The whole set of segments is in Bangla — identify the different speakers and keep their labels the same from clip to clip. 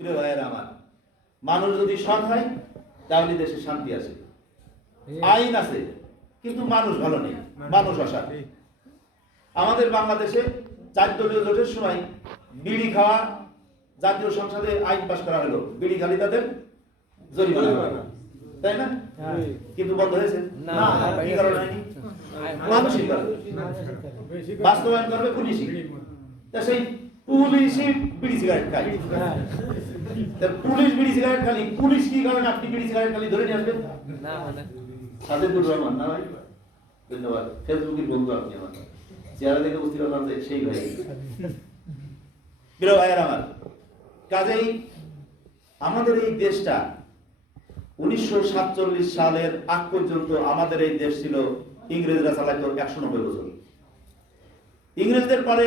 Speaker 1: প্রিয় ভাইয়েরা আমার মানুষ যদি সৎ হয় তাহলে দেশে শান্তি আছে। আইন আছে কিন্তু মানুষ ভালো নেই মানুষ অসাধ আমাদের বাংলাদেশে চার দলীয় জোটের সময় বিড়ি খাওয়া জাতীয় সংসদে আইন পাশ করা হলো। বিড়ি খালি তাদের জরিমানা তাই না? কিন্তু বন্ধ হয়েছে?
Speaker 2: না।
Speaker 1: কি কারণে হয়নি? মানুষই কারণে বাস্তবায়ন করবে পুলিশই। তা সেই পুলিশই বিড়ি সিগারেট খায় পুলিশ বিড়ি সিগারেট খালি পুলিশ কি কারণে আপনি বিড়ি সিগারেট খালি ধরে নিয়ে আসবেন?
Speaker 2: না মানে
Speaker 1: সাদেকুর রহমান না ভাই? ধন্যবাদ। ফেসবুকের বন্ধু আপনি আমার। চেহারা দেখে বুঝতে পারলাম যে সেই ভাই। প্রিয় ভাইয়ের আমার কাজেই আমাদের এই দেশটা উনিশশো সাতচল্লিশ সালের আগ পর্যন্ত আমাদের এই দেশ ছিল ইংরেজরা চালাইতো একশো নব্বই বছর। ইংরেজদের পরে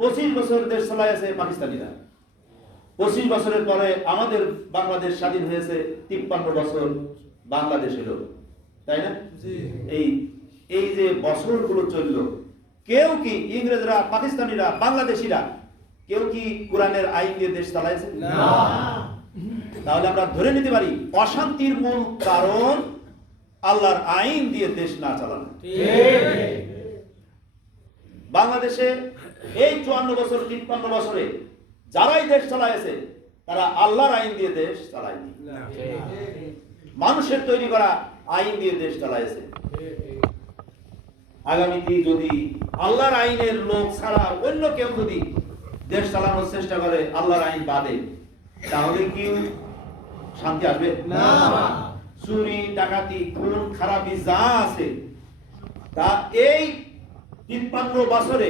Speaker 1: পঁচিশ বছর দেশ চালাইছে পাকিস্তানিরা। পঁচিশ বছরের পরে আমাদের বাংলাদেশ স্বাধীন হয়েছে তিপ্পান্ন বছর বাংলাদেশ হলো তাই না? এই এই যে বছরগুলো চলল কেউ কি ইংরেজরা পাকিস্তানিরা বাংলাদেশিরা কেউ কি কোরআনের আইন দিয়ে দেশ চালাইছে? তাহলে আমরা ধরে নিতে পারি অশান্তির মূল কারণ আল্লাহর আইন দিয়ে দেশ না চালানো। বাংলাদেশে এই চুয়ান্ন বছর তিপ্পান্ন বছরে যারাই দেশ চালাইছে তারা আল্লাহর আইন দিয়ে দেশ চালায়নি। মানুষের তৈরি করা আইন দিয়ে দেশ চালাইছে। আগামীতে যদি আল্লাহর আইনের লোক ছাড়া অন্য কেউ যদি দেশ চালানোর চেষ্টা করে আল্লাহর আইন বাদে তাহলে কি শান্তি আসবে?
Speaker 2: না।
Speaker 1: চুরি ডাকাতি খুন খারাপি যা আছে তা এই তিপ্পান্ন বছরে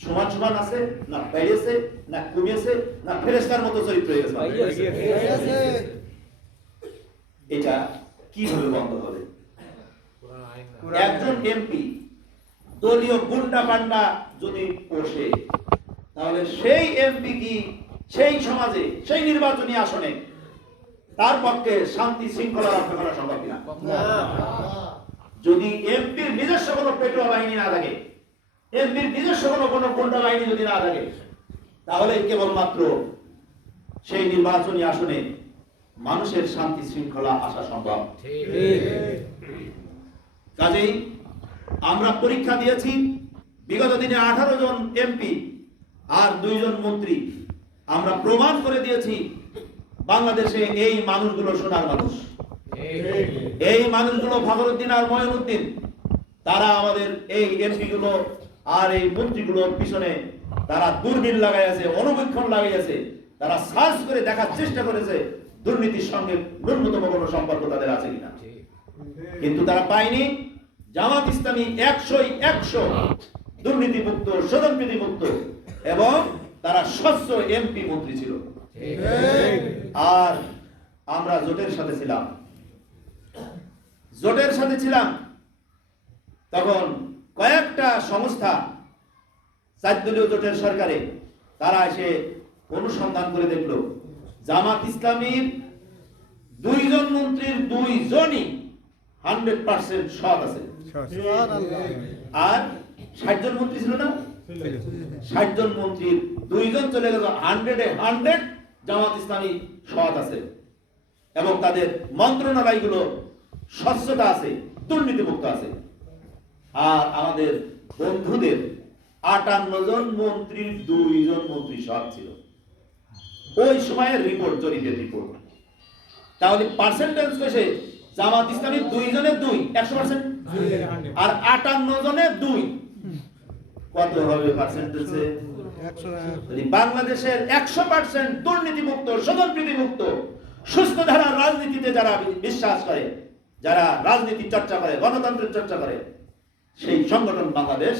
Speaker 1: সমান সমান আছে না বেড়েছে না কমিয়েছে না ফেরেস্তার মতো চরিত্র হয়ে গেছে। এটা কীভাবে বন্ধ হবে? একজন এমপি দলীয় গুন্ডা পান্ডা যদি পোষে তাহলে সেই এমপি কি সেই সমাজে সেই নির্বাচনী আসনে তার পক্ষে শান্তি শৃঙ্খলা রক্ষা করা সম্ভব কিনা? যদি এমপির নিজস্ব কোনো পেট্রোল বাহিনী না থাকে এমপির নিজস্ব কোনো কোনো গুন্ডা বাহিনী যদি না থাকে, তাহলে কেবলমাত্র সেই নির্বাচনী আসনে মানুষের শান্তি শৃঙ্খলা আসা সম্ভব। কাজেই আমরা পরীক্ষা দিয়েছি, বিগত দিনে আঠারো জন এমপি আর দুইজন মন্ত্রী। আমরা প্রমাণ করে দিয়েছি, বাংলাদেশে এই মানুষগুলো সোনার মানুষ। এই মানুষগুলো ফখরুদ্দিন আর ময়নুদ্দিন তারা আমাদের এই এমপি গুলো আর এই মন্ত্রীগুলোর পিছনে তারা দূরবীন লাগাইছে অনুবীক্ষণ লাগাইছে তারা সার্চ করে দেখার চেষ্টা করেছে, দুর্নীতির সঙ্গে ন্যূনতম কোনো সম্পর্ক তাদের আছে কিনা। কিন্তু তারা পায়নি। জামাত ইসলামী একশোই একশো দুর্নীতিমুক্ত মুক্ত এবং তারা স্বচ্ছ এমপি মন্ত্রী ছিল। আর আমরা জোটের সাথে ছিলাম। জোটের সাথে ছিলাম। তখন কয়েকটা সংস্থা চারদলীয় জোটের সরকারে, তারা এসে অনুসন্ধান করে দেখল। জামাত ইসলামীর দুইজন মন্ত্রীর দুইজনই হান্ড্রেড পার্সেন্ট সৎ আছে। আর ষাট জন মন্ত্রী ছিল না? ষাট জন মন্ত্রীর দুইজন চলে গেল, হান্ড্রেডে হান্ড্রেড জামাত ইসলামী সৎ আছে। এবং তাদের মন্ত্রণালয়গুলো স্বচ্ছতা আছে, দুর্নীতিমুক্ত আছে। আর আমাদের বন্ধুদের আটান্ন জন মন্ত্রীর দুইজন মন্ত্রী সৎ ছিল। ওই সময়ের রিপোর্ট জরিপের রিপোর্ট তাহলে পার্সেন্টেজ কষে জামাত ইসলামী দুইজনের দুই, একশো পার্সেন্ট আর আটান্ন জনের দুই। কত হবে পার্সেন্টেজে বাংলাদেশের একশো পার্সেন্ট দুর্নীতিমুক্ত, স্বজনপ্রীতিমুক্ত, সুস্থ ধারার রাজনীতিতে যারা বিশ্বাস করে, যারা রাজনীতি চর্চা করে, গণতন্ত্রের চর্চা করে সেই সংগঠন বাংলাদেশ।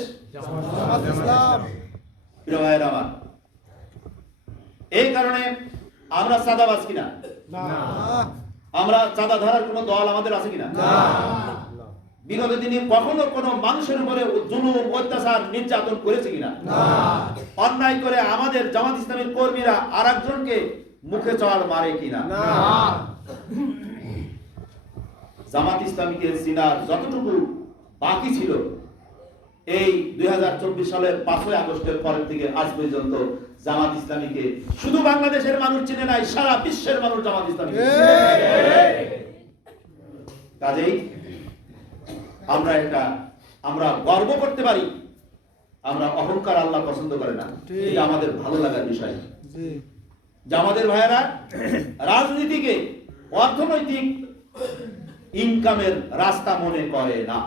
Speaker 1: এই কারণে আমরা চাঁদাবাজ কিনা? আমরা চাঁদা ধরার কোন দল আমাদের আছে কিনা? বিগত দিনে কখনো কোনো মানুষের উপরে জুলুম অত্যাচার নির্যাতন করেছে কিনা? অন্যায় করে আমাদের জামাত ইসলামের কর্মীরা আর একজনকে মুখে চড় মারে কিনা? জামাত ইসলামীকে চিনার যতটুকু বাকি ছিল এই দুই সালের পাঁচই আগস্টের পরের থেকে আজ পর্যন্ত জামাত ইসলামীকে শুধু বাংলাদেশের মানুষ চিনে নাই সারা বিশ্বের মানুষ জামাত ইসলামী কাজেই আমরা একটা আমরা গর্ব করতে পারি আমরা অহংকার আল্লাহ পছন্দ করে না। এটা আমাদের ভালো লাগার বিষয়।
Speaker 2: জি।
Speaker 1: যে আমাদের ভাইয়েরা রাজনীতিকে অর্থনৈতিক ইনকামের রাস্তা মনে করে না।